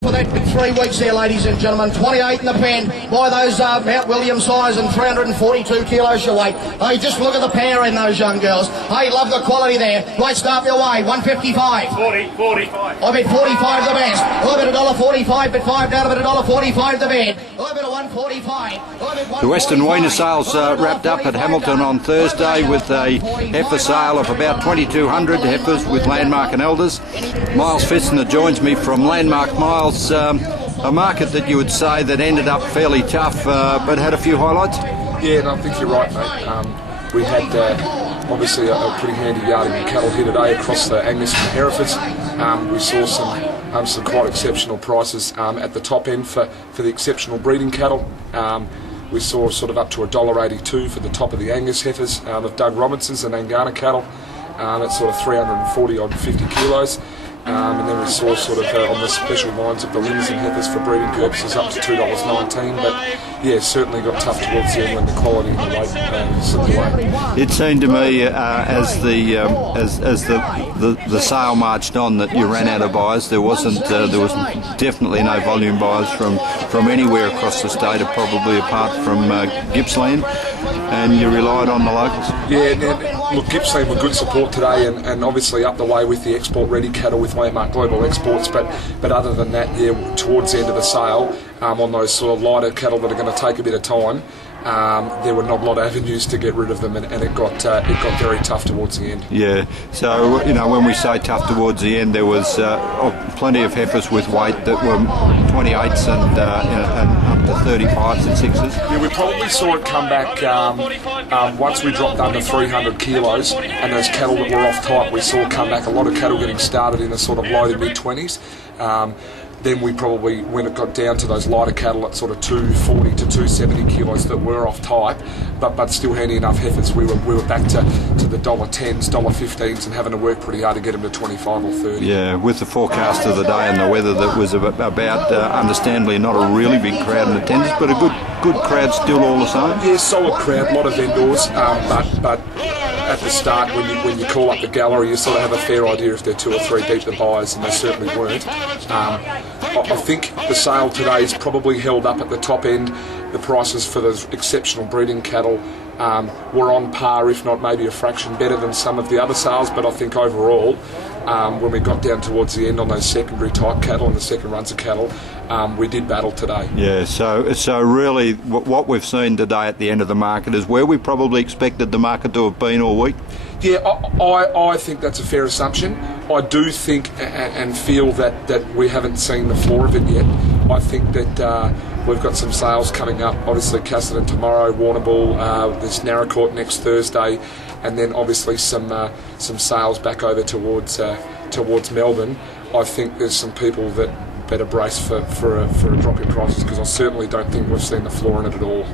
For that 3 weeks there, ladies and gentlemen, 28 in the pen by those Mount William size and 342 kilos your weight. Hey, just look at the power in those young girls. Hey, love the quality there. Right, start your way, 155. 45. I bet 45 the best. I bet $1.45, but $5 down, I bet $1.45 the bed. I bet a 145. The Western weaner sales wrapped up at Hamilton on Thursday with a heifer sale of about 2,200 heifers with Landmark and Elders. Miles Fitzner joins me from Landmark. Miles, a market that you would say that ended up fairly tough but had a few highlights? Yeah, and I think you're right, mate. We had obviously a pretty handy yarding of cattle here today across the Angus and Heifers. We saw some quite exceptional prices at the top end for the exceptional breeding cattle. We saw sort of up to $1.82 for the top of the Angus heifers of Doug Robinson's and Angana cattle. It's sort of 340 odd 50 kilos. And then we saw sort of on the special lines of the Limousin heifers for breeding purposes up to $2.19. But yeah, certainly got tough towards the end when the quality and the weight slipped away. It seemed to me as the sale marched on that you ran out of buyers. There was definitely no volume buyers from anywhere across the state, probably apart from Gippsland, and you relied on the locals. Yeah, look, Gippsland were good support today, and obviously up the way with the export ready cattle with Landmark Global Exports, but other than that, yeah, towards the end of the sale, on those sort of lighter cattle that are going to take a bit of time, there were not a lot of avenues to get rid of them, and it got very tough towards the end. Yeah, so when we say tough towards the end, there was plenty of heifers with weight that were 28s and up to 35s and 6s. Yeah, we probably saw it come back once we dropped under 300 kilos, and those cattle that were off type we saw come back. A lot of cattle getting started in the sort of low to mid 20s. Then we probably, when it got down to those lighter cattle at sort of 240 to 270 kilos that were off type, but still handy enough heifers, we were back to the $10s, $15s, and having to work pretty hard to get them to 25 or 30. Yeah, with the forecast of the day and the weather that was about understandably not a really big crowd in attendance, but a good crowd still all the same. Yeah, solid crowd, a lot of vendors, but at the start, when you call up the gallery, you sort of have a fair idea if they're 2 or 3 deep, the buyers, and they certainly weren't. I think the sale today is probably held up at the top end. The prices for those exceptional breeding cattle were on par, if not maybe a fraction better than some of the other sales, but I think overall, when we got down towards the end on those secondary type cattle and the second runs of cattle, we did battle today. Yeah, so really what we've seen today at the end of the market is where we probably expected the market to have been all week. Yeah, I think that's a fair assumption. I do think and feel that we haven't seen the floor of it yet. I think that we've got some sales coming up, obviously Cassidy tomorrow, Warrnambool, there's Narracourt next Thursday, and then obviously some sales back over towards Melbourne. I think there's some people that better brace for a drop in prices, because I certainly don't think we've seen the floor in it at all.